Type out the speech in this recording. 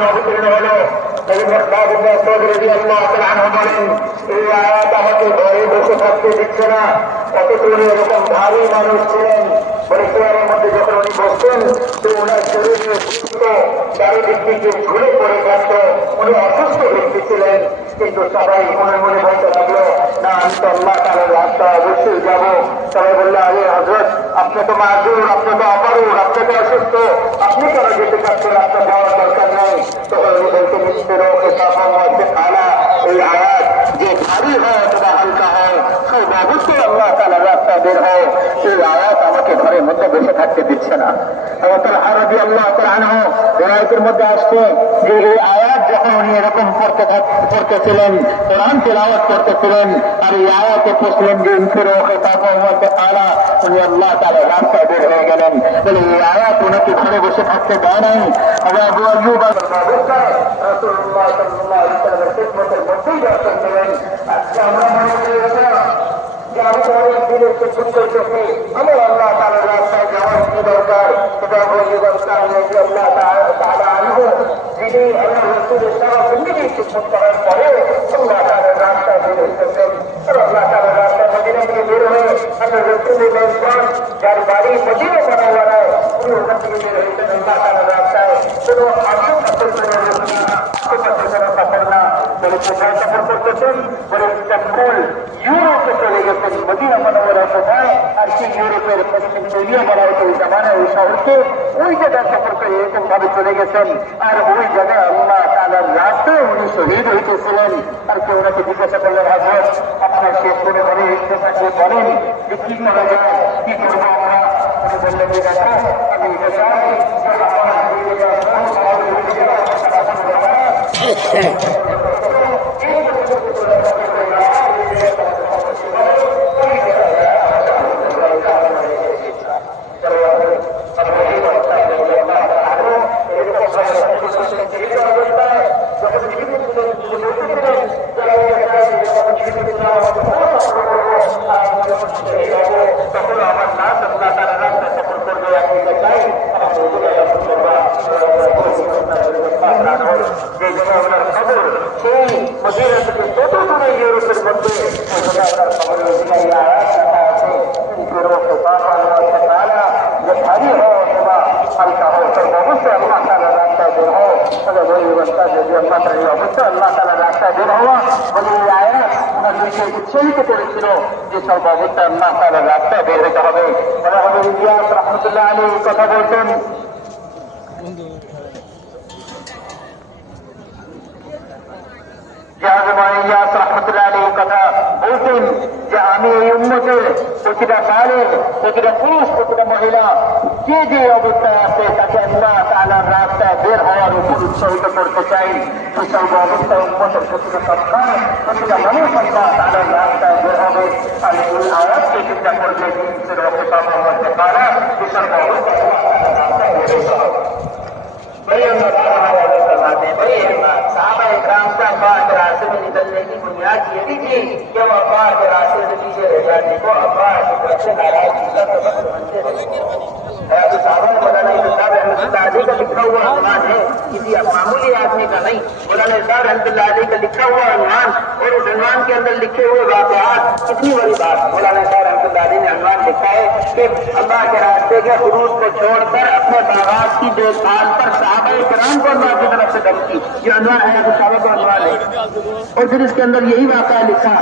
যখন অবতীর্ণ হলো বলেন এই আয়াত আমাকে ঘরে বসে থাকতে দিচ্ছে না। অথচ উনি এরকম ভারী মানুষ ছিলেন, বলে চেয়ারের মধ্যে যখন উনি বসতেন তো ওনার শরীরে চারিদিক থেকে ঘুরে পড়ে থাকতো। উনি অসুস্থ ব্যক্তি ছিলেন, কিন্তু সবাই মনে মনে বলতে লাগলো না আমি তো আল্লাহ তাআলার রাস্তা অবশ্যই যাবো। সবাই বললো আরে হযরত আপনি তো মাযুর, আপনি তো অপারগ, আপনি তো অসুস্থ, আপনি কেন যেতে চাচ্ছেন, আপনার যাওয়ার দরকার নেই। তখন উনি বলতে মিশ্র আলা এই আয়াত যে ভারী হয় অথবা হালকা হয় সেই অবশ্যই আল্লাহ তাআলার রাস্তা বের হয়। এই আয়াত আমাকে ঘরের মধ্যে বসে থাকতে দিচ্ছে না। রিওয়ায়াতের মধ্যে আসছে যে এই আয়াত যখন উনি এরকম পড়তেছিলেন, কোরআন তিলাওয়াত করতেছিলেন, আর এই আয়াতে পড়ছিলেন যে উনি আল্লাহ তাআলার রাস্তায় বের হয়ে গেলেন। বলে এই আয়াত ওনাকে ঘরে বসে থাকতে দেয় নাই। আবু আইয়ুব রাসূলুল্লাহ সাল্লাল্লাহু আলাইহি ওয়াসাল্লামের খিদমতের মধ্যেই দর্শন ছিলেন। আজকে আমরা মনে করি যে আমি তো অনেক দিনের কিছু করতেছি, আমার আল্লাহ তাআলার রাস্তায় যাওয়ার কি দরকার। যিনি আল্লাহ রাসূলের সারা জিন্দেগি খিদমত করার পরে আল্লাহ তাআলার রাস্তায় বের হইতেছেন। আল্লাহ তাআলার রাস্তায় মদিনা থেকে বের হয়ে আল্লাহ রাসূলের মেজবান যার বাড়ি মদিনা মুনাওয়ারায় উনি ওখান থেকে বের হয়েছেন আল্লাহ তাআলার রাস্তায়। কোনো আশঙ্কা করতে না, সফর না, বলে কোথায় সফর করতেছেন, বলে ইস্তানবুল ইউরোপে চলে গেছেন। মদিনা মুনাওয়ারা কোথায়, আর কি ইউরোপের পশ্চিম এরিয়া বলা হতো ওই জামানায় ওই শহরকে, ওই জায়গায় সফর করে এরকম ভাবে চলে গেছেন। আর ওই জায়গায় আল্লাহ তাআলার রাস্তায় উনি শহীদ হইতেছিলেন। আর কেউ ওনাকে জিজ্ঞাসা করলেন হযরত আপনার শেষ করে বলে বলেন যে কি করা যায়, কি করবো আমরা। উনি বললেন যে দেখো আমি এটা চাই ইউরোপের মধ্যে যে ভারী হো অথবা হালকা হো অবশ্যই আল্লাহ তাআলার রাস্তায় বের হো। অবশ্যই আল্লাহ তাআলার রাস্তায় বের হওয়া বলে এই আয়াত ওনাদেরকে উৎসাহিত করেছিল যে সব অবস্থায় আল্লাহ তাআলার রাস্তায় বের হতে হবে। ইলিয়াস রাহমাতুল্লাহ আলাইহি কথা বলতেন, ইলিয়াস রাহমাতুল্লাহ আলাইহি কথা বলতেন যে আমি এই উম্মতের প্রতিটা বালের, প্রতিটা পুরুষ, প্রতিটা মহিলা যে যে অবস্থায় আছে তাকে আল্লাহ তাআলার রাস্তায় বের হওয়ার উপর উৎসাহিত করতে চাই। সেসব অবস্থায় উম্মতের প্রতিটা সন্তান, প্রতিটা মানুষ আল্লাহ তাআলার রাস্তায় বের হবে। আর এই আয়াতকে চিন্তা করলে সেসব অবস্থায় निकलने की बुनियाद ये भी थी कि वो अल्लाह के रास्ते से पीछे रह जाने को अल्लाह की तरफ से नाराज बनते का लिखा हुआ अनुमान है, किसी मामूली आदमी का नहीं। मौलाना इरशाद रहमतुल्लाह अलैह का लिखा हुआ अनुमान और उस अनुमान के अंदर लिखे हुए वाक़यात, कितनी बड़ी बात। मौलाना इरशाद रहमतुल्लाह अलैह ने अनुमान लिखा है कि अल्लाह के रास्ते के हुदूद को छोड़कर अपने बागात की देखभाल पर सहाबाए किराम को अल्लाह की तरफ से धमकी, ये अनुमान है, साहबा का अनुमान है। और फिर इसके अंदर यही वाक़या लिखा